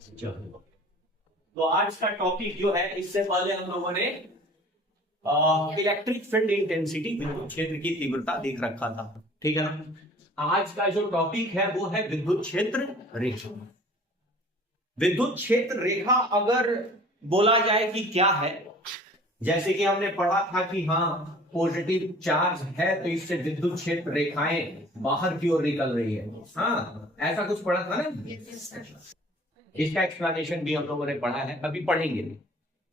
चलो, तो आज का टॉपिक जो है, इससे पहले हम लोगों ने इलेक्ट्रिक फील्ड इंटेंसिटी, विद्युत क्षेत्र की तीव्रता देख रखा था, ठीक है ना। आज का जो टॉपिक है वो है विद्युत क्षेत्र रेखा। विद्युत क्षेत्र रेखा अगर बोला जाए कि क्या है, जैसे कि हमने पढ़ा था कि हाँ पॉजिटिव चार्ज है तो इससे विद्युत क्षेत्र रेखाएं बाहर की ओर निकल रही है, हाँ ऐसा कुछ पढ़ा था ना। इसका एक्सप्लेनेशन भी हम लोगों ने पढ़ा है, अभी पढ़ेंगे।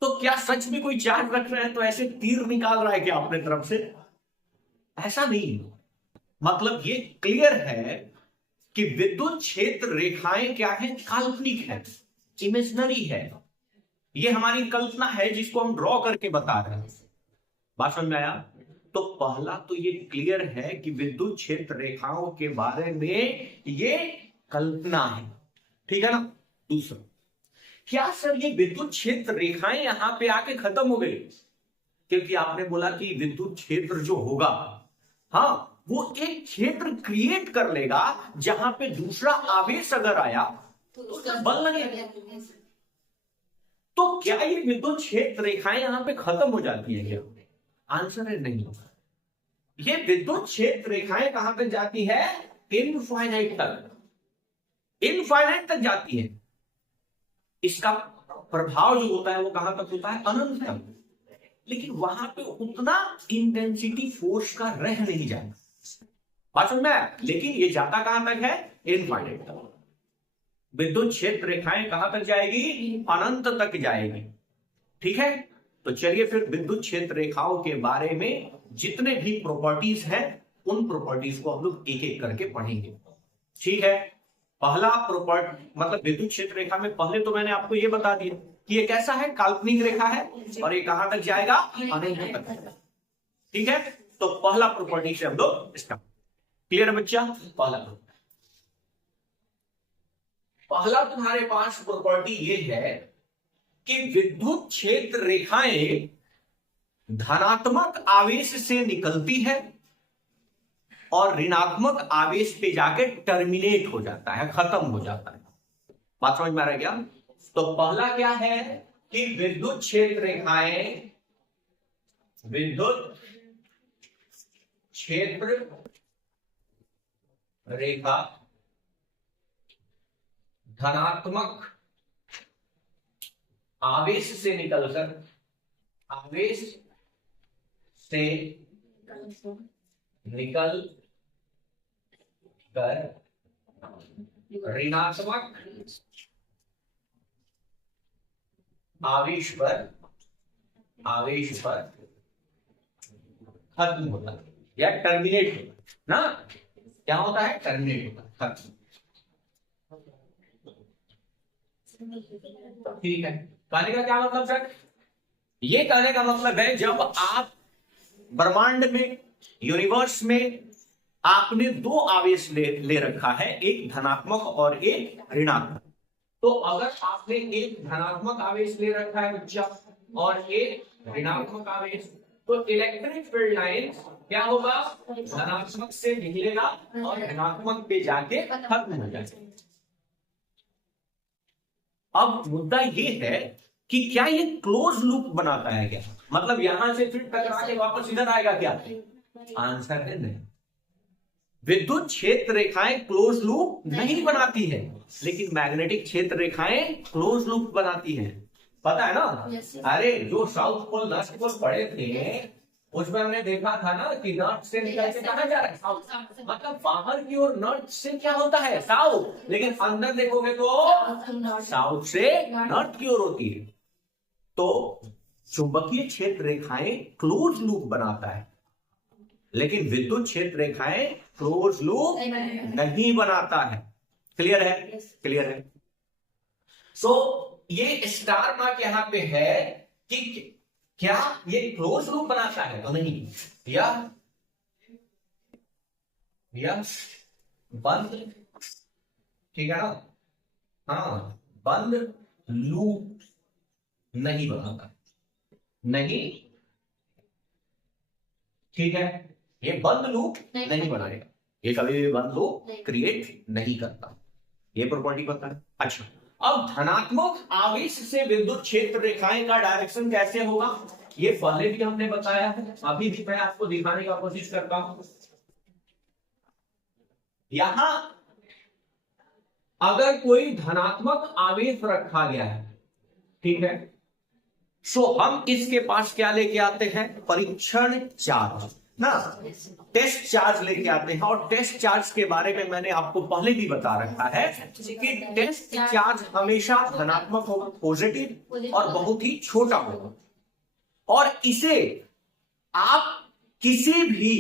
तो क्या सच में कोई चार्ज रख रहा है तो ऐसे तीर निकाल रहा है क्या अपने तरफ से? ऐसा नहीं। मतलब ये क्लियर है कि विद्युत क्षेत्र रेखाएं क्या है, काल्पनिक है, इमेजिनरी है। ये हमारी कल्पना है जिसको हम ड्रॉ करके बता रहे हैं। बात समझ में आया? तो पहला तो ये क्लियर है कि विद्युत क्षेत्र रेखाओं के बारे में ये कल्पना है, ठीक है ना। दूसरा, क्या सर ये विद्युत क्षेत्र रेखाएं यहां पे आके खत्म हो गई? क्योंकि आपने बोला कि विद्युत क्षेत्र जो होगा, हाँ वो एक क्षेत्र क्रिएट कर लेगा जहां पे दूसरा आवेश अगर आया तो बल लगेगा। तो क्या ये विद्युत क्षेत्र रेखाएं यहां पे खत्म हो जाती है क्या? आंसर है नहीं। ये विद्युत क्षेत्र रेखाएं कहां तक जाती है? इनफाइनाइट तक, इनफाइनाइट तक जाती है। इसका प्रभाव जो होता है वो कहां तक होता है? अनंत तक। लेकिन वहां पे उतना इंटेंसिटी फोर्स का रह नहीं जाता। बात समझ में आया? लेकिन ये जाता कहां तक है? इनफाइनाइट तक। विद्युत क्षेत्र रेखाएं कहां तक जाएगी? अनंत तक जाएगी, ठीक है। तो चलिए फिर विद्युत क्षेत्र रेखाओं के बारे में जितने भी प्रॉपर्टीज हैं उन प्रॉपर्टीज को हम लोग एक एक करके पढ़ेंगे, ठीक है। पहला प्रॉपर्टी मतलब विद्युत क्षेत्र रेखा में पहले तो मैंने आपको ये बता दिया कि ये कैसा है, काल्पनिक रेखा है और ये कहां तक जाएगा? अनंत तक, ठीक है। तो पहला प्रॉपर्टी से हम लोग स्टार्ट। क्लियर है बच्चा? पहला तुम्हारे पास प्रॉपर्टी ये है कि विद्युत क्षेत्र रेखाएं धनात्मक आवेश से निकलती है और ऋणात्मक आवेश पे जाके टर्मिनेट हो जाता है, खत्म हो जाता है। बात समझ में आ रहा है क्या? तो पहला क्या है कि विद्युत क्षेत्र रेखाएं, विद्युत क्षेत्र रेखा धनात्मक आवेश से निकलकर, आवेश से निकल कर ऋणात्मक आवेश पर खत्म होता है या टर्मिनेट होता है ना। क्या होता है? टर्मिनेट होता है, खत्म। ठीक है। कहने का क्या मतलब सर? ये कहने का मतलब है जब आप ब्रह्मांड में, यूनिवर्स में आपने दो आवेश ले रखा है, एक धनात्मक और एक ऋणात्मक। तो अगर आपने एक धनात्मक आवेश ले रखा है बच्चा और एक ऋणात्मक आवेश, तो इलेक्ट्रिक फील्ड लाइन क्या होगा? धनात्मक से निकलेगा और ऋणात्मक पे जाके खत्म हो जाएगा। अब मुद्दा ये है कि क्या ये क्लोज लूप बनाता है क्या? मतलब यहां से फिर टकरा के वापस इधर आएगा क्या? आंसर है नहीं। विद्युत क्षेत्र रेखाएं क्लोज लूप नहीं बनाती है, लेकिन मैग्नेटिक क्षेत्र रेखाएं क्लोज लूप बनाती हैं। पता है ना? अरे जो साउथ पोल नॉर्थ पोल पढ़े थे उसमें हमने देखा था ना कि नॉर्थ से निकल के कहां जा रहा है? साउथ। मतलब बाहर की ओर नॉर्थ से क्या होता है? साउथ। लेकिन अंदर देखोगे तो साउथ से नॉर्थ की ओर होती है। तो चुंबकीय क्षेत्र रेखाएं क्लोज लूप बनाता है, लेकिन विद्युत क्षेत्र रेखाएं क्लोज लूप नहीं बनाता है। क्लियर है? क्लियर है। सो ये स्टार मार्क यहां पे है कि क्या ये क्लोज लूप बनाता है? तो नहीं, यह बंद, ठीक है ना। हाँ, बंद लूप नहीं बनाता, नहीं, ठीक है। ये बंद लूप नहीं बनाएगा, ये कभी भी बंद लूप क्रिएट नहीं करता। ये प्रॉपर्टी पता है। अच्छा, अब धनात्मक आवेश से विद्युत क्षेत्र रेखाएं का डायरेक्शन कैसे होगा, ये पहले भी हमने बताया है, अभी भी मैं आपको दिखाने का कोशिश करता हूं। यहां अगर कोई धनात्मक आवेश रखा गया है, ठीक है, सो हम इसके पास क्या लेके आते हैं, परीक्षण चार्ज ना, टेस्ट चार्ज लेके आते हैं। और टेस्ट चार्ज के बारे में मैंने आपको पहले भी बता रखा है कि टेस्ट चार्ज हमेशा धनात्मक होगा, पॉजिटिव, और बहुत ही छोटा होगा। और इसे आप किसी भी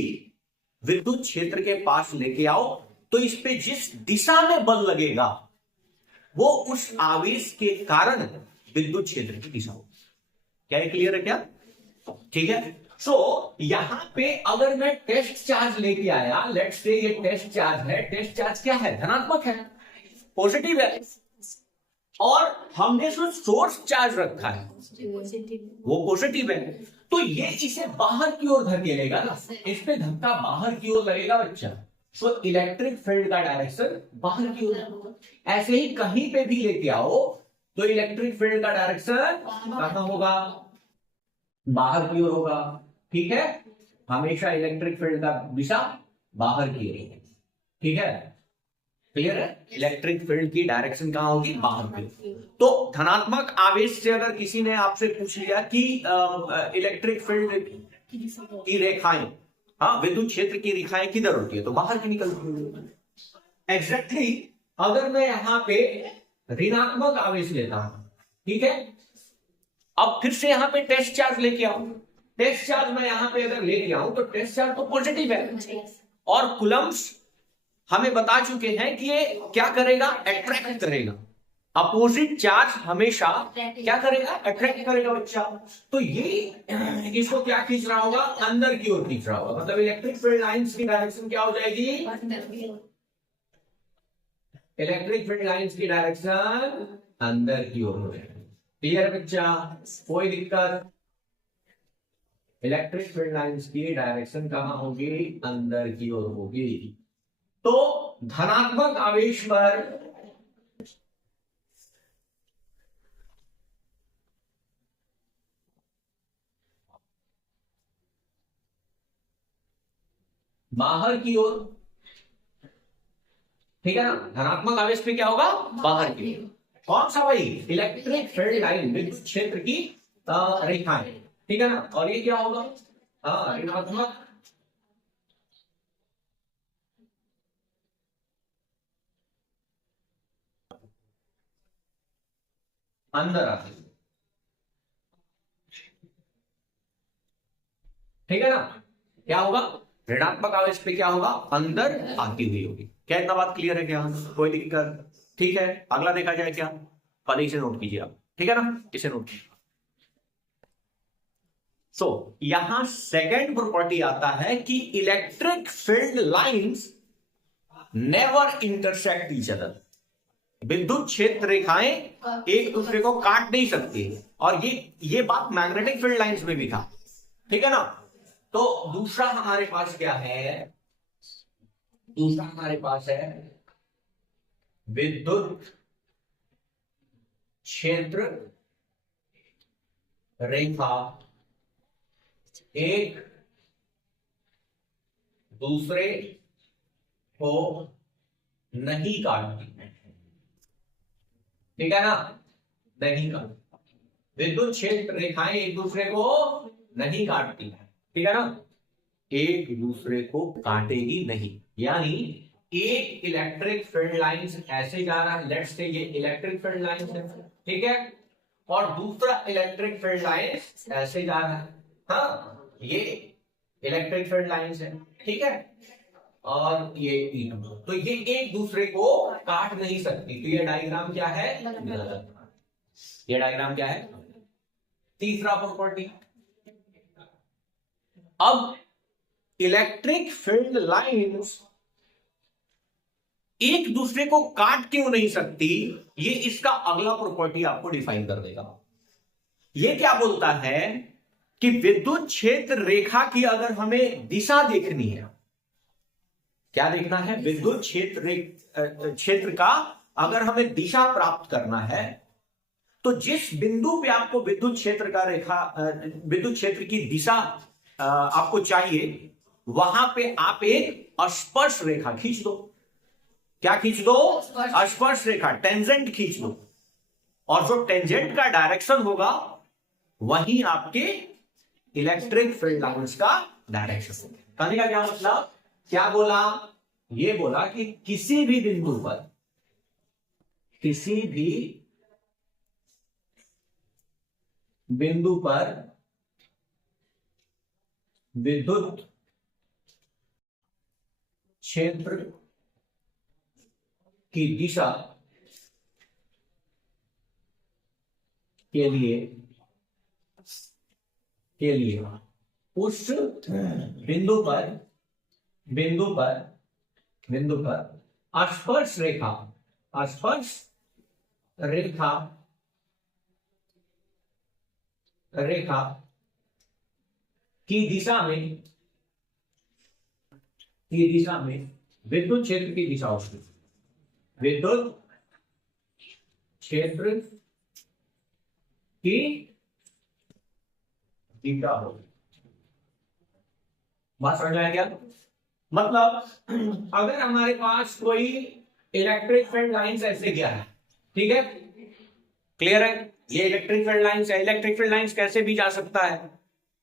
विद्युत क्षेत्र के पास लेके आओ तो इस पे जिस दिशा में बल लगेगा वो उस आवेश के कारण विद्युत क्षेत्र की दिशा होगी। क्या ये क्लियर है क्या? ठीक है। सो यहां पे अगर मैं टेस्ट चार्ज लेके आया, लेट्स से ये टेस्ट चार्ज है, टेस्ट चार्ज क्या है, धनात्मक है, पॉजिटिव है, और हमने जो सोर्स चार्ज रखा है वो पॉजिटिव है, तो ये इसे बाहर की ओर धकेलेगा ना, इस पे धक्का बाहर की ओर लगेगा बच्चा, तो इलेक्ट्रिक फील्ड का डायरेक्शन बाहर की ओर। ऐसे ही कहीं पे भी लेके आओ तो इलेक्ट्रिक फील्ड का डायरेक्शन कहां होगा, बाहर की ओर होगा, ठीक है, हमेशा इलेक्ट्रिक फील्ड का दिशा बाहर की ओर, ठीक है, क्लियर है, इलेक्ट्रिक फील्ड की डायरेक्शन कहां होगी, बाहर की। तो धनात्मक आवेश से अगर किसी ने आपसे पूछ लिया कि इलेक्ट्रिक फील्ड की रेखाएं, हाँ, विद्युत क्षेत्र की रेखाएं किधर होती है, तो बाहर की निकलती है। एग्जैक्टली अगर मैं यहां पे ऋणात्मक आवेश लेता हूं, ठीक है, अब फिर से यहां पे टेस्ट चार्ज लेके आऊं, टेस्ट चार्ज मैं यहां पे अगर लेके आऊं तो टेस्ट चार्ज तो पॉजिटिव है, और कूलम्ब्स हमें बता चुके हैं कि ये क्या करेगा, अट्रैक्ट करेगा, अपोजिट चार्ज हमेशा क्या करेगा, अट्रैक्ट करेगा बच्चा। तो ये इसको क्या खींच रहा होगा, अंदर की ओर खींच रहा होगा, मतलब इलेक्ट्रिक फील्ड लाइंस की डायरेक्शन क्या हो जाएगी, इलेक्ट्रिक फील्ड लाइंस की डायरेक्शन अंदर की ओर हो जाएगी। क्लियर बच्चा, कोई दिक्कत, इलेक्ट्रिक फील्ड लाइंस की डायरेक्शन कहां होगी, अंदर की ओर होगी। तो धनात्मक आवेश पर बाहर की ओर, ठीक है ना, धनात्मक आवेश पे क्या होगा, बाहर की ओर। कौन सा भाई, इलेक्ट्रिक फील्ड लाइन, विद्युत क्षेत्र की रेखाएं, ठीक है ना, और ये क्या होगा, ऋणात्मक, अंदर आती, ठीक है ना, क्या होगा, ऋणात्मक आवेश पे क्या होगा, अंदर आती हुई होगी। क्या इतना बात क्लियर है क्या, कोई दिक्कत? ठीक है, अगला देखा जाए क्या, पहले इसे नोट कीजिए आप, ठीक है ना, इसे नोट कीजिए। सो यहां सेकेंड प्रॉपर्टी आता है कि electric field lines never intersect each other, विद्युत क्षेत्र रेखाएं एक दूसरे को काट नहीं सकती, और ये बात मैग्नेटिक फील्ड लाइंस में भी था, ठीक है ना। तो दूसरा हमारे पास क्या है, दूसरा हमारे पास है विद्युत क्षेत्र रेखा एक दूसरे को नहीं काटती, ठीक है ना, नहीं काटती, विद्युत क्षेत्र रेखाएं एक दूसरे को नहीं काटती, ठीक है ना, एक दूसरे को काटेगी नहीं, यानी एक इलेक्ट्रिक फील्ड लाइंस ऐसे जा रहा है, लेट्स से ये इलेक्ट्रिक फील्ड लाइंस है, ठीक है, और दूसरा इलेक्ट्रिक फील्ड लाइंस ऐसे जा रहा है, हाँ, ये इलेक्ट्रिक फील्ड लाइंस है, ठीक है, और ये E2, तो ये एक दूसरे को काट नहीं सकती, तो ये डायग्राम क्या है, ये डायग्राम क्या है, तीसरा प्रॉपर्टी। अब इलेक्ट्रिक फील्ड लाइंस एक दूसरे को काट क्यों नहीं सकती, ये इसका अगला प्रॉपर्टी आपको डिफाइन कर देगा। ये क्या बोलता है कि विद्युत क्षेत्र रेखा की अगर हमें दिशा देखनी है, क्या देखना है, विद्युत क्षेत्र का अगर हमें दिशा प्राप्त करना है तो जिस बिंदु पे आपको विद्युत क्षेत्र का विद्युत क्षेत्र की दिशा आपको चाहिए, वहां पे आप एक स्पर्श रेखा खींच दो। क्या खींच दो? स्पर्श रेखा, टेंजेंट खींच दो। और जो टेंजेंट का डायरेक्शन होगा वही आपके इलेक्ट्रिक फील्ड लाइंस का डायरेक्शन होगा। कहने का क्या मतलब? क्या बोला? ये बोला कि किसी भी बिंदु पर, किसी भी बिंदु पर विद्युत क्षेत्र की दिशा के लिए उस बिंदु पर स्पर्श रेखा की दिशा में विद्युत क्षेत्र की दिशा होगी। विद्युत क्षेत्र की दिशा होगी। बात समझ में आया क्या? मतलब अगर हमारे पास कोई इलेक्ट्रिक फील्ड लाइंस ऐसे गया है, ठीक है, क्लियर है? ये इलेक्ट्रिक फील्ड लाइंस है। इलेक्ट्रिक फील्ड लाइंस कैसे भी जा सकता है,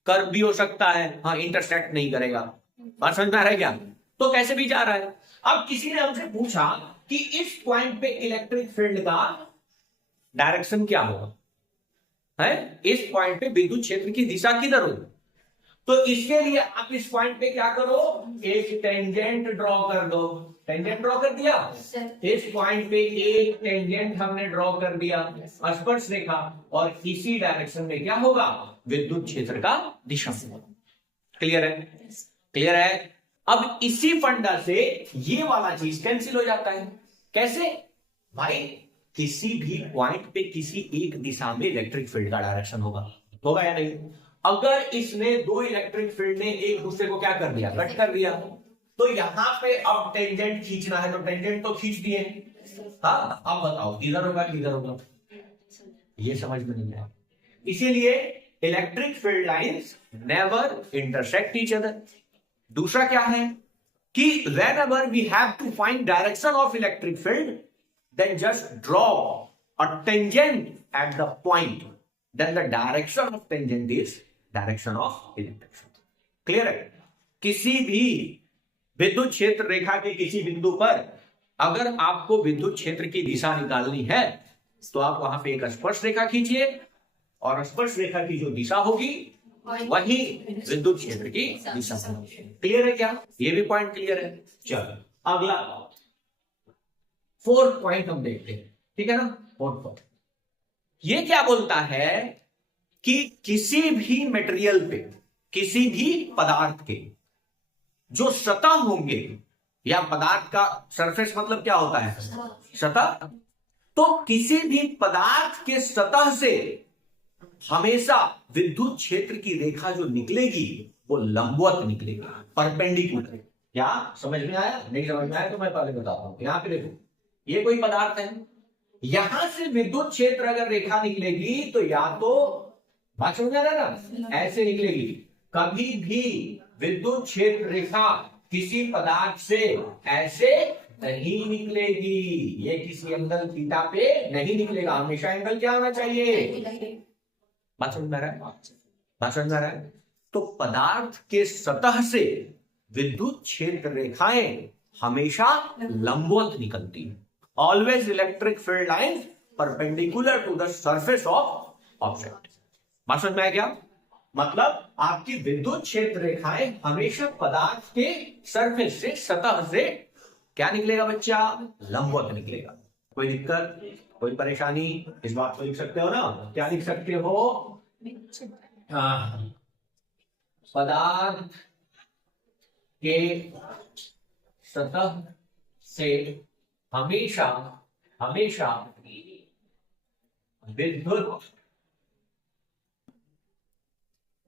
कर्व भी हो सकता है, हाँ, इंटरसेक्ट नहीं करेगा। बात समझ में आ रहा है क्या? तो कैसे भी जा रहा है। अब किसी ने हमसे पूछा कि इस पॉइंट पे इलेक्ट्रिक फील्ड का डायरेक्शन क्या होगा, है? इस पॉइंट पे विद्युत क्षेत्र की दिशा किधर होगी? तो इसके लिए आप इस पॉइंट पे क्या करो, एक टेंजेंट ड्रॉ कर दो। टेंजेंट ड्रॉ कर दिया, इस पॉइंट पे एक टेंजेंट हमने ड्रॉ कर दिया, स्पर्श रेखा, और इसी डायरेक्शन में क्या होगा? विद्युत क्षेत्र का दिशा होगा। क्लियर है? क्लियर है? अब इसी फंडा से ये वाला चीज कैंसिल हो जाता है। कैसे भाई? किसी भी पॉइंट पे किसी एक दिशा में इलेक्ट्रिक फील्ड का डायरेक्शन होगा या नहीं? अगर इसने दो इलेक्ट्रिक फील्ड ने एक दूसरे को क्या कर दिया, कट कर दिया, तो यहां पे अब टेंजेंट खींचना है, तो टेंजेंट तो खींच दिए। हाँ, अब बताओ किधर होगा किधर होगा? ये समझ में नहीं आया। इसीलिए electric field lines never intersect each other. दूसरा क्या है कि whenever we have to find direction of electric field, then just draw a tangent at the point, then the direction of tangent is direction of electric field. Clear है? किसी भी विद्युत क्षेत्र रेखा के किसी बिंदु पर अगर आपको विद्युत क्षेत्र की दिशा निकालनी है तो आप वहां पे एक स्पर्श रेखा खींचिए, और स्पर्श रेखा की जो दिशा होगी वही विद्युत क्षेत्र की दिशा। क्लियर है क्या? ये भी पॉइंट क्लियर है। चलो अगला फोर्थ पॉइंट हम देखते हैं, ठीक है ना? फोर्थ पॉइंट ये क्या बोलता है कि किसी भी मटेरियल पे, किसी भी पदार्थ के जो सतह होंगे, या पदार्थ का सरफेस मतलब क्या होता है? सतह। तो किसी भी पदार्थ के सतह से हमेशा विद्युत क्षेत्र की रेखा जो निकलेगी वो लंबवत निकलेगी, परपेंडिकुलर। क्या समझ में आया? नहीं समझ में आया तो मैं पहले बताता हूं। यहां पे देखो, ये कोई पदार्थ है, यहां से विद्युत क्षेत्र अगर रेखा निकलेगी तो या तो, बात समझ आ रहा है ना, ऐसे निकलेगी। कभी भी विद्युत क्षेत्र रेखा किसी पदार्थ से ऐसे नहीं निकलेगी, ये किसी एंगल थीटा पे नहीं निकलेगा। हमेशा एंगल क्या होना चाहिए? बात समझ में आ रहा है? बात समझ में आ रहा है? तो पदार्थ के सतह से विद्युत क्षेत्र रेखाएं हमेशा लंबवत निकलती है। Always electric field line perpendicular to the surface of object. बात समझ में आया क्या? मतलब आपकी विद्युत क्षेत्र रेखाएं हमेशा पदार्थ के सरफेस से, सतह से क्या निकलेगा बच्चा? लंबवत निकलेगा। कोई दिक्कत, कोई परेशानी? इस बात को लिख सकते हो ना? क्या लिख सकते हो? पदार्थ के सतह से हमेशा विद्युत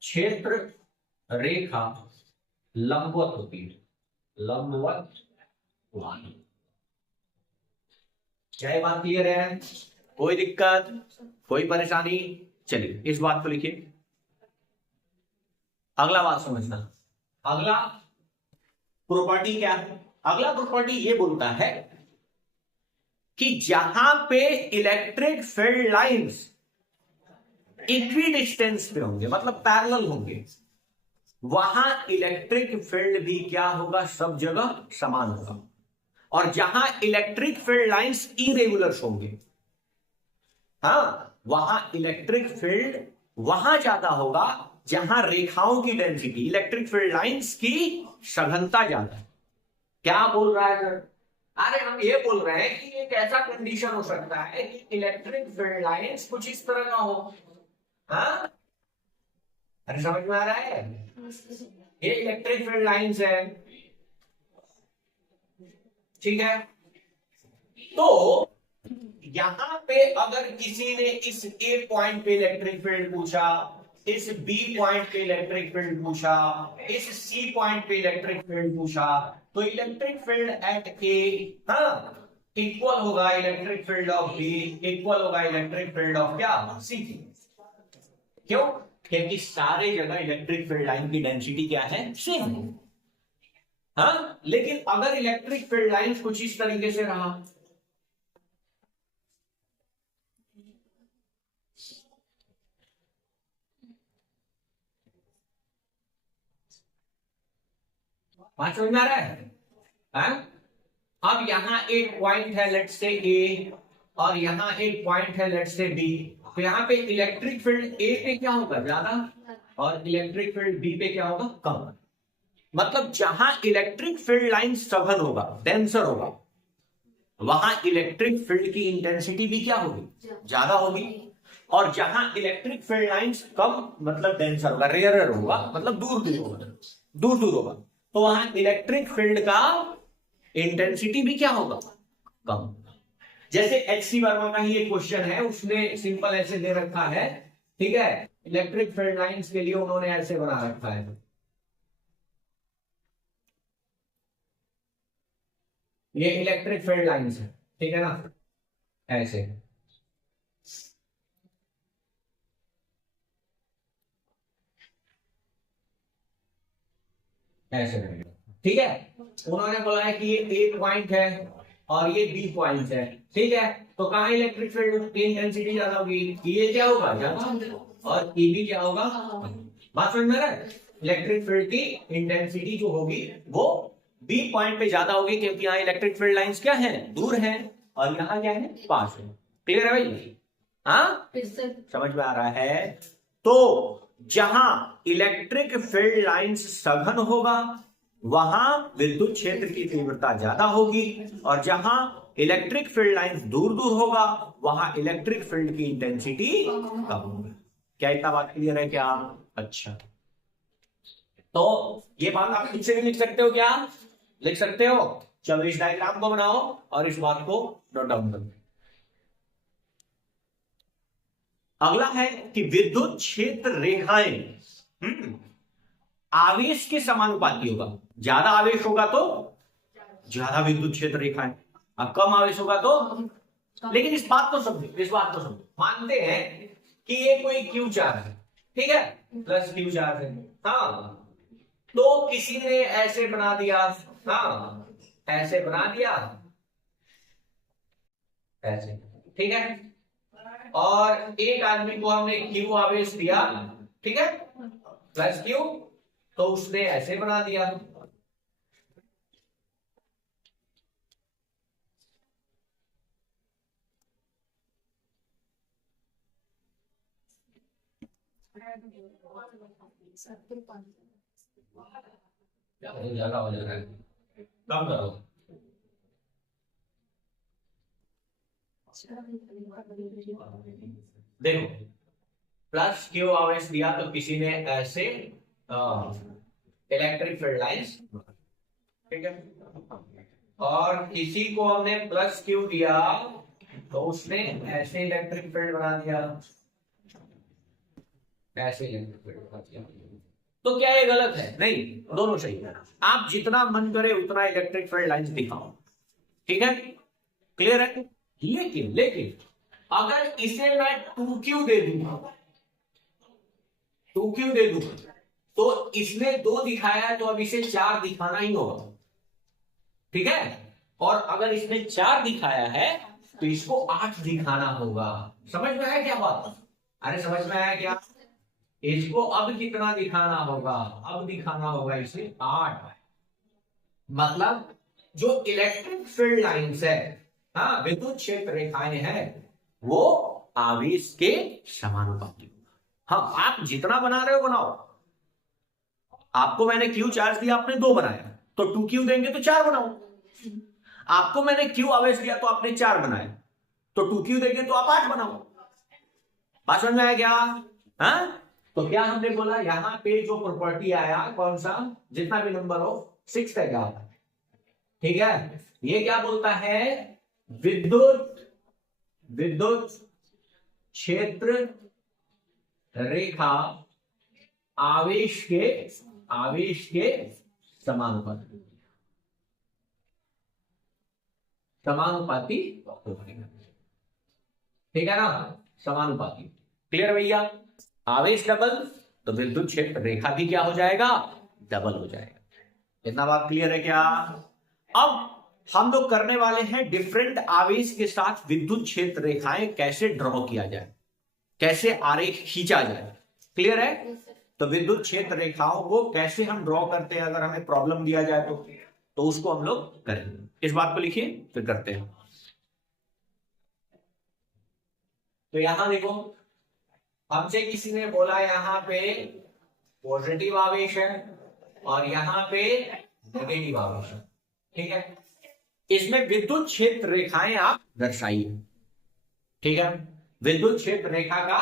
क्षेत्र रेखा लंबवत होती है, लंबवत वाली। क्या ये बात क्लियर है? कोई दिक्कत, कोई परेशानी? चलिए इस बात को लिखिए। अगला बात समझना, अगला प्रॉपर्टी क्या है? अगला प्रॉपर्टी ये बोलता है कि जहां पे electric field lines equi distance पे होंगे, मतलब पैरेलल होंगे, वहां इलेक्ट्रिक फील्ड भी क्या होगा? सब जगह समान होगा। और जहां इलेक्ट्रिक फील्ड लाइंस इरेगुलर होंगे, हाँ, वहां इलेक्ट्रिक फील्ड वहां ज्यादा होगा जहां रेखाओं की डेंसिटी, इलेक्ट्रिक फील्ड लाइंस की सघनता ज्यादा है। क्या बोल रहा है सर? अरे हम ये बोल रहे हैं कि एक ऐसा कंडीशन हो सकता है कि इलेक्ट्रिक फील्ड लाइंस कुछ इस तरह का हो। हाँ, अरे समझ में आ रहा है? ये इलेक्ट्रिक फील्ड लाइंस है, ठीक है। तो यहां पे अगर किसी ने इस ए पॉइंट पे इलेक्ट्रिक फील्ड पूछा, इस बी पॉइंट पे इलेक्ट्रिक फील्ड पूछा, इस सी पॉइंट पे इलेक्ट्रिक फील्ड पूछा, तो इलेक्ट्रिक फील्ड एट ए, हाँ, इक्वल होगा electric field of B, equal होगा इलेक्ट्रिक फील्ड ऑफ क्या? सी। क्यों? क्योंकि सारे जगह इलेक्ट्रिक फील्ड लाइन की डेंसिटी क्या है? सेम। हाँ, लेकिन अगर इलेक्ट्रिक फील्ड लाइन कुछ इस तरीके से रहा, बात समझ में आ रहा है? हाँ? अब यहां एक पॉइंट है लेट से ए, और यहां एक पॉइंट है लेट से बी, तो यहां पे इलेक्ट्रिक फील्ड ए पे क्या होगा? ज्यादा, और इलेक्ट्रिक फील्ड बी पे क्या होगा? कम। मतलब जहां इलेक्ट्रिक फील्ड लाइन सघन होगा, डेंसर होगा, वहां इलेक्ट्रिक फील्ड की इंटेंसिटी भी क्या होगी? ज्यादा होगी। और जहां इलेक्ट्रिक फील्ड लाइंस कम, मतलब डेंसर होगा, रेयरर होगा, मतलब दूर दूर होगा, दूर दूर होगा, तो वहां इलेक्ट्रिक फील्ड का इंटेंसिटी भी क्या होगा? कम। जैसे एचसी वर्मा का ही एक क्वेश्चन है, उसने सिंपल ऐसे दे रखा है, ठीक है, इलेक्ट्रिक फील्ड लाइंस के लिए उन्होंने ऐसे बना रखा है, ये इलेक्ट्रिक फील्ड लाइंस है, ठीक है ना, ऐसे। ऐसे रहेगा, ठीक है। उन्होंने बोला है कि ये ए पॉइंट है और ये बी पॉइंट है, ठीक है। तो कहां इलेक्ट्रिक फील्ड की इंटेंसिटी ज्यादा होगी? ये क्या होगा? ज्यादा, और ये भी क्या होगा? बात समझ में आ रहा है? इलेक्ट्रिक फील्ड की इंटेंसिटी जो होगी वो बी पॉइंट पे ज्यादा होगी, क्योंकि यहाँ इलेक्ट्रिक फील्ड लाइंस क्या है? दूर है, और यहाँ क्या है? पास है। क्लियर है भाई? हाँ, समझ में आ रहा है? तो जहां इलेक्ट्रिक फील्ड लाइंस सघन होगा, वहां विद्युत क्षेत्र की तीव्रता ज्यादा होगी, और जहां इलेक्ट्रिक फील्ड लाइंस दूर दूर होगा, वहां इलेक्ट्रिक फील्ड की इंटेंसिटी कम होगी। क्या इतना बात क्लियर है क्या? अच्छा, तो ये बात आप खुद से भी लिख सकते हो, क्या लिख सकते हो? चलो इस डायग्राम को बनाओ और इस बात को नोट डाउन करो। अगला है कि विद्युत क्षेत्र रेखाएं आवेश के समानुपाती होगा। ज्यादा आवेश होगा तो ज्यादा विद्युत क्षेत्र रेखाएं, और कम आवेश होगा तो, लेकिन इस बात को समझो, इस बात को समझो। मानते हैं कि ये कोई क्यू चार्ज है, ठीक है, प्लस क्यू चार्ज है, हाँ, तो किसी ने ऐसे बना दिया, हाँ, ऐसे बना दिया, ऐसे, ठीक है, और एक आदमी को हमने क्यू आवेश दिया, ठीक है, प्लस क्यू, तो उसने ऐसे बना दिया, ज्यादा हो जा रहा है, कम करो। देखो, प्लस क्यू आवेश दिया तो किसी ने ऐसे इलेक्ट्रिक फील्ड लाइंस, ठीक है, और किसी को हमने प्लस क्यू दिया तो उसने ऐसे इलेक्ट्रिक फील्ड बना दिया, ऐसे इलेक्ट्रिक फील्ड बना दिया। तो क्या ये गलत है? नहीं, दोनों सही है। आप जितना मन करे उतना इलेक्ट्रिक फील्ड लाइंस दिखाओ, ठीक है, क्लियर है? लेकिन लेकिन अगर इसे मैं 2q दे दूंगा, 2q दे दूंगा, तो इसने 2 दिखाया है तो अब इसे 4 दिखाना ही होगा, ठीक है। और अगर इसने 4 दिखाया है तो इसको 8 दिखाना होगा। समझ में आया क्या बात? अरे समझ में आया क्या? इसको अब कितना दिखाना होगा? अब दिखाना होगा इसे 8। मतलब जो इलेक्ट्रिक फील्ड लाइंस है, हाँ, विद्युत क्षेत्र रेखाएं हैं, वो आवेश के समानुपाती। हाँ, आप जितना बना रहे हो बनाओ। आपको मैंने क्यू चार्ज दिया, आपने 2 बनाया, तो 2q देंगे तो 4 बनाओ। आपको मैंने क्यू आवेश दिया तो आपने 4 बनाए, तो 2q देंगे तो आप 8 बनाओ। बात समझ में आया क्या? हाँ, तो क्या हमने बोला, यहां पे जो प्रॉपर्टी आया, कौन सा, जितना भी नंबर हो, 6 है क्या, ठीक है। ये क्या बोलता है, विद्युत विद्युत क्षेत्र रेखा आवेश के समानुपाती समानुपाती ठीक है ना, समानुपाती। क्लियर भैया? आवेश डबल तो विद्युत क्षेत्र रेखा भी क्या हो जाएगा, डबल हो जाएगा। इतना बात क्लियर है क्या? अब हम लोग करने वाले हैं डिफरेंट आवेश के साथ विद्युत क्षेत्र रेखाएं कैसे ड्रॉ किया जाए, कैसे आरेख खींचा जाए। क्लियर है? तो विद्युत क्षेत्र रेखाओं को कैसे हम ड्रॉ करते हैं, अगर हमें प्रॉब्लम दिया जाए तो उसको हम लोग करेंगे। इस बात को लिखिए फिर करते हैं। तो यहां देखो, हमसे किसी ने बोला यहां पे पॉजिटिव आवेश है और यहां पे नेगेटिव आवेश है, ठीक है। इसमें विद्युत क्षेत्र रेखाएं आप दर्शाइए, ठीक है। विद्युत क्षेत्र रेखा का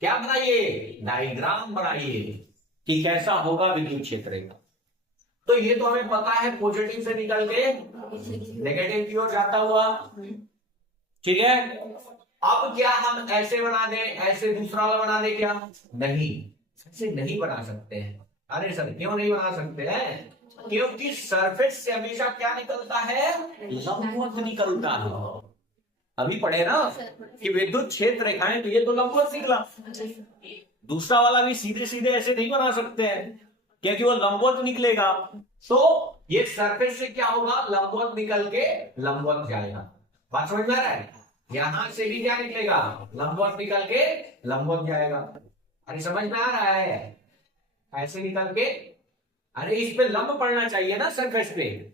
क्या बनाइए, डायग्राम बनाइए कि कैसा होगा विद्युत क्षेत्र रेखा। तो ये तो हमें पता है, पॉजिटिव से निकल के नेगेटिव की ओर जाता हुआ, ठीक है। अब क्या हम ऐसे बना दें, ऐसे दूसरा वाला बना दें क्या? नहीं, ऐसे नहीं बना सकते हैं। अरे सर क्यों नहीं बना सकते हैं? क्योंकि सरफेस से हमेशा क्या निकलता है, लंबवत निकलता है। अभी पढ़े ना कि विद्युत क्षेत्र रेखाएं, तो ये तो लंबवत निकला, दूसरा वाला भी सीधे सीधे ऐसे नहीं बना सकते हैं क्योंकि वो लंबवत निकलेगा। तो ये सरफेस से क्या होगा, लंबवत निकल के लंबवत जाएगा। बात समझ में आ रहा है? यहां से भी क्या निकलेगा, लंबवत निकल के लंबवत जाएगा। अरे समझ में आ रहा है? ऐसे निकल के, अरे इस पे लंब पड़ना चाहिए ना सरफेस पे।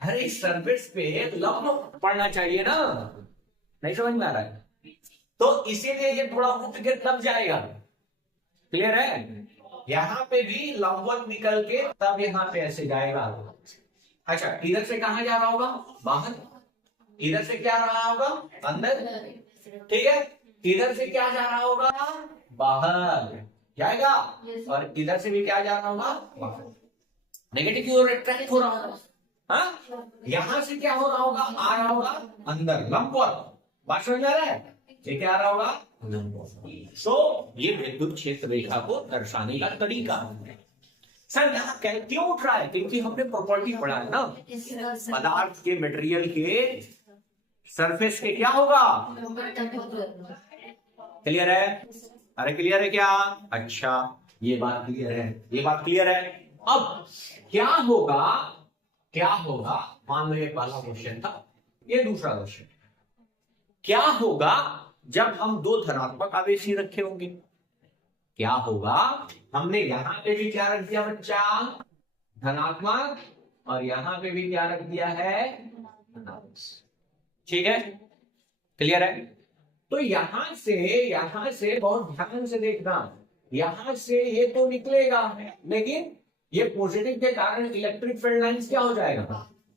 अरे इस सरफेस पे लंब पड़ना चाहिए ना, नहीं समझ में आ रहा है? तो इसीलिए ये थोड़ा उठ के तब जाएगा। क्लियर है? यहां पे भी लंबवत निकल के तब यहां पे ऐसे जाएगा। अच्छा, इधर से कहां जा रहा होगा, बाहर। इधर से क्या रहा होगा, अंदर, ठीक है। इधर से क्या जा रहा होगा, बाहर जाएगा। और इधर से भी क्या जा रहा होगा, बाहर, नेगेटिव की ओर अट्रैक्ट हो रहा होगा। हाँ, यहां से क्या हो रहा होगा, आ रहा होगा अंदर, लंबवत। बात समझ में आ रहा है? ये क्या आ रहा होगा, लंबवत। तो ये विद्युत क्षेत्र रेखा को दर्शाने का तरीका है। सर यहाँ क्यों उठ रहा है, क्योंकि हमने प्रॉपर्टी पढ़ा है ना, पदार्थ के, मटेरियल के सरफेस के क्या होगा, क्लियर है? अरे क्लियर है क्या? अच्छा, ये बात क्लियर है, ये बात क्लियर है। अब क्या होगा, क्या होगा, मान लो ये पहला क्वेश्चन था, ये दूसरा क्वेश्चन, क्या होगा जब हम 2 धनात्मक आवेश ही रखे होंगे? क्या होगा, हमने यहां पे भी क्या रख दिया बच्चा, धनात्मक, और यहां पे भी क्या रख दिया है, ठीक है। क्लियर है? तो यहां से बहुत ध्यान से देखना, यहां से ये तो निकलेगा, लेकिन ये पॉजिटिव के कारण इलेक्ट्रिक फील्ड लाइंस क्या हो जाएगा,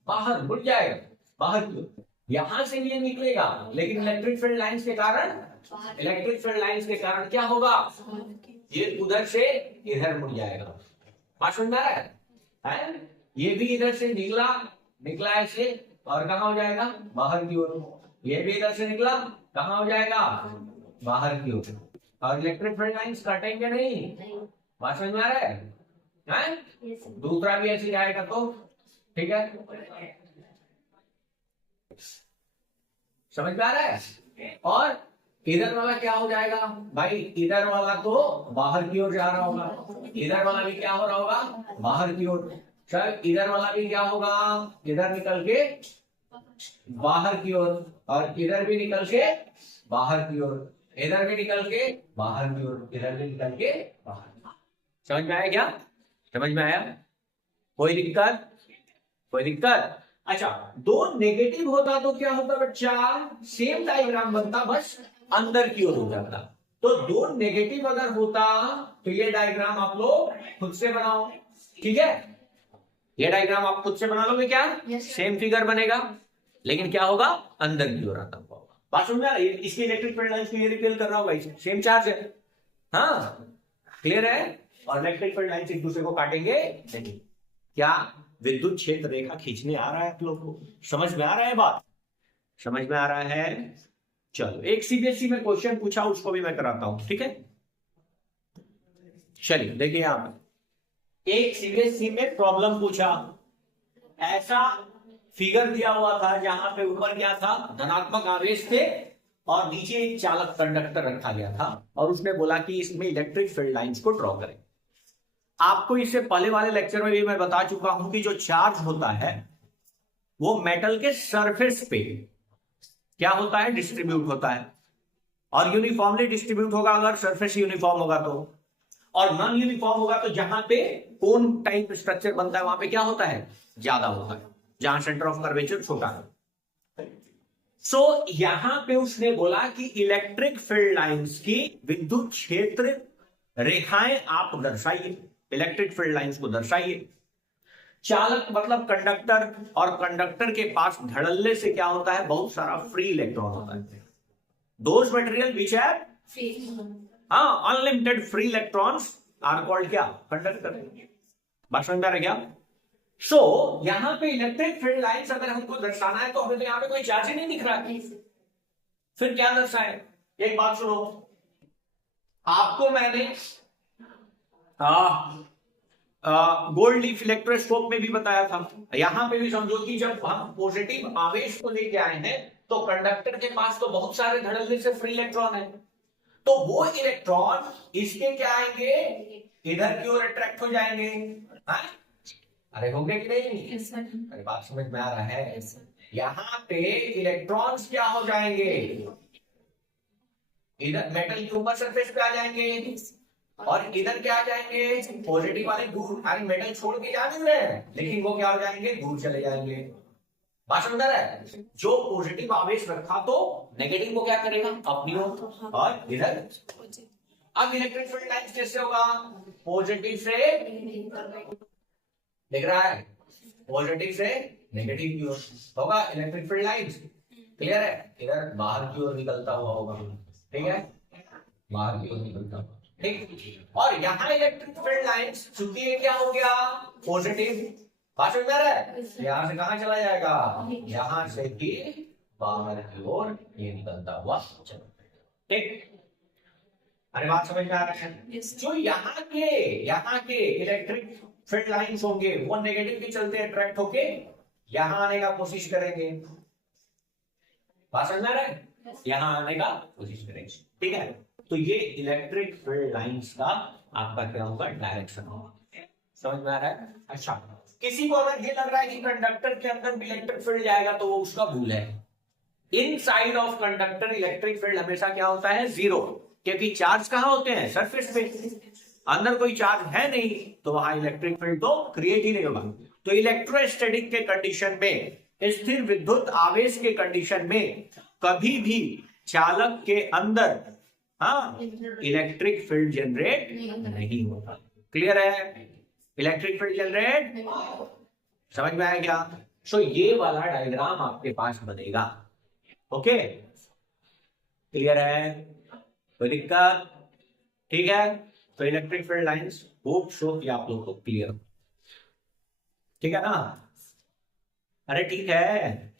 बाहर मुड़ जाएगा, बाहर की ओर। यहां से भी ये निकलेगा, लेकिन इलेक्ट्रिक फील्ड लाइंस के कारण क्या होगा, ये उधर से इधर मुड़ जाएगा। बात समझ में आ रहा है? ये भी इधर से निकला ऐसे, और कहां हो जाएगा, बाहर की ओर। ये भी इधर से निकला, कहां हो जाएगा, बाहर की ओर। और इलेक्ट्रिक फील्ड लाइंस कटेंगे नहीं। बात समझ में आ रहा है? दूसरा भी ऐसे जाएगा तो, ठीक है। समझ में आ रहा है? और इधर वाला क्या हो जाएगा भाई, इधर वाला तो बाहर की ओर जा रहा होगा, इधर वाला भी क्या हो रहा होगा, बाहर की ओर। सर इधर वाला भी क्या होगा, इधर निकल के बाहर की ओर, और इधर भी निकल के बाहर की ओर, इधर भी निकल के बाहर की ओर, इधर भी निकल के बाहर। समझ में आया क्या? समझ में आया? कोई दिक्कत? कोई दिक्कत? अच्छा, दो नेगेटिव होता तो क्या होता बच्चा, सेम डायग्राम बनता, बस अंदर की ओर हो जाता। तो दो नेगेटिव अगर होता तो ये डायग्राम आप लोग खुद से बनाओ, ठीक है? ये डायग्राम आप खुद से बना लोगे क्या? सेम फिगर बनेगा, लेकिन क्या होगा, अंदर की ओर आता होगा। बात समझ में आ रही है? इसकी इलेक्ट्रिक फील्ड लाइंस को ये रिपेल कर रहा होगा, सेम चार्ज है, हाँ क्लियर है? और इलेक्ट्रिक फील्ड लाइंस एक दूसरे को काटेंगे नहीं। क्या विद्युत क्षेत्र रेखा खींचने आ रहा है आप लोग को? समझ में आ रहा है बात? समझ में आ रहा है? चलो एक सीबीएसई में क्वेश्चन पूछा, उसको भी मैं कराता हूं, ठीक है? चलिए देखिए यहां पर एक सीबीएसई में प्रॉब्लम पूछा, ऐसा फिगर दिया हुआ था जहां पे ऊपर क्या था, धनात्मक आवेश थे और नीचे एक चालक कंडक्टर रखा गया था, और उसने बोला कि इसमें इलेक्ट्रिक फील्ड लाइंस को ड्रॉ करें। आपको इससे पहले वाले लेक्चर में भी मैं बता चुका हूं कि जो चार्ज होता है वो मेटल के सरफेस पे क्या होता है, डिस्ट्रीब्यूट होता है, और यूनिफॉर्मली डिस्ट्रीब्यूट होगा अगर सरफेस यूनिफॉर्म होगा तो, और नॉन यूनिफॉर्म होगा तो जहां पे कोन टाइप स्ट्रक्चर बनता है वहां पे क्या होता है, ज्यादा होता है, जहां सेंटर ऑफ कर्वेचर छोटा है। सो यहां पे उसने बोला कि इलेक्ट्रिक फील्ड लाइंस की विद्युत क्षेत्र रेखाएं आप दर्शाइए, इलेक्ट्रिक फील्ड लाइंस को दर्शाइए। चालक मतलब कंडक्टर, और कंडक्टर के पास धड़ल्ले से क्या होता है, बहुत सारा फ्री इलेक्ट्रॉन होता है। Those material which have unlimited free electrons are called क्या, कंडक्टर। बात समझ में आ रहा है क्या? सो यहां पे इलेक्ट्रिक फील्ड लाइंस अगर हमको दर्शाना है तो हमें तो यहां पे कोई चार्ज ही नहीं दिख रहा है, फिर क्या दर्शाए? एक बात सुनो, आपको मैंने गोल्ड लीफ इलेक्ट्रोस्कोप में भी बताया था, यहां पे भी समझो कि जब हम पॉजिटिव आवेश को लेके आए हैं तो कंडक्टर के पास तो बहुत सारे धड़ल्ले से फ्री इलेक्ट्रॉन है, तो वो इलेक्ट्रॉन इसके क्या आएंगे, इधर की ओर अट्रैक्ट हो जाएंगे। हाँ? अरे होंगे कि नहीं? अरे बात समझ में आ रहा है? यहाँ पे इलेक्ट्रॉन्स क्या हो जाएंगे, इधर मेटल के ऊपर सरफेस पे आ जाएंगे, और इधर क्या आ जाएंगे, पॉजिटिव वाले दूर, अरे मेटल छोड़ के जा नहीं रहे, लेकिन वो क्या हो जाएंगे, दूर चले जाएंगे। बात समझ आ रहा है? जो पॉजिटिव आवेश रखा तो नेगेटिव को क्या करेगा, अपनी ओर, और इधर। अब इलेक्ट्रिक फील्ड लाइंस कैसे होगा, पॉजिटिव से दिख रहा है, पॉजिटिव से नेगेटिव की ओर होगा इलेक्ट्रिक फील्ड लाइंस, क्लियर है? इधर बाहर की ओर निकलता हुआ होगा, ठीक है, बाहर की ओर निकलता हुआ, ठीक। और यहाँ इलेक्ट्रिक फील्ड लाइंस चूंकि ये क्या हो गया, पॉजिटिव, बात समझ में आ रहा है? यहां से कहां चला जाएगा, यहां से भी बाहर की ओर ये निकलता हुआ, ठीक। अरे बात समझ में आ रहा है? जो यहाँ के इलेक्ट्रिक फील्ड लाइंस होंगे वो नेगेटिव के चलते अट्रैक्ट होके यहां आने का कोशिश करेंगे, बात समझ में आ रहा है? यहां आने का कोशिश करेंगे, ठीक है। तो ये इलेक्ट्रिक फील्ड लाइंस का आपका क्या होगा, डायरेक्शन होगा, समझ में आ रहा है? अच्छा, किसी को अगर ये लग रहा है कि कंडक्टर के अंदर इलेक्ट्रिक फील्ड जाएगा तो वो उसका भूल है। Inside of conductor electric field हमेशा क्या होता है, जीरो, क्योंकि चार्ज कहां होते हैं, सरफेस पे, अंदर कोई चार्ज है नहीं, तो वहां इलेक्ट्रिक फील्ड तो क्रिएट ही नहीं होगा। तो इलेक्ट्रोस्टैटिक के कंडीशन में, स्थिर विद्युत आवेश के कंडीशन में कभी भी चालक के अंदर इलेक्ट्रिक फील्ड जनरेट नहीं होता, क्लियर है? इलेक्ट्रिक फील्ड जनरेट, समझ में आया क्या? सो ये वाला डायग्राम आपके पास बनेगा, ओके, क्लियर है? कोई दिक्कत? ठीक है। तो electric field lines hope so कि आप लोगों को क्लियर, ठीक है ना? अरे ठीक है।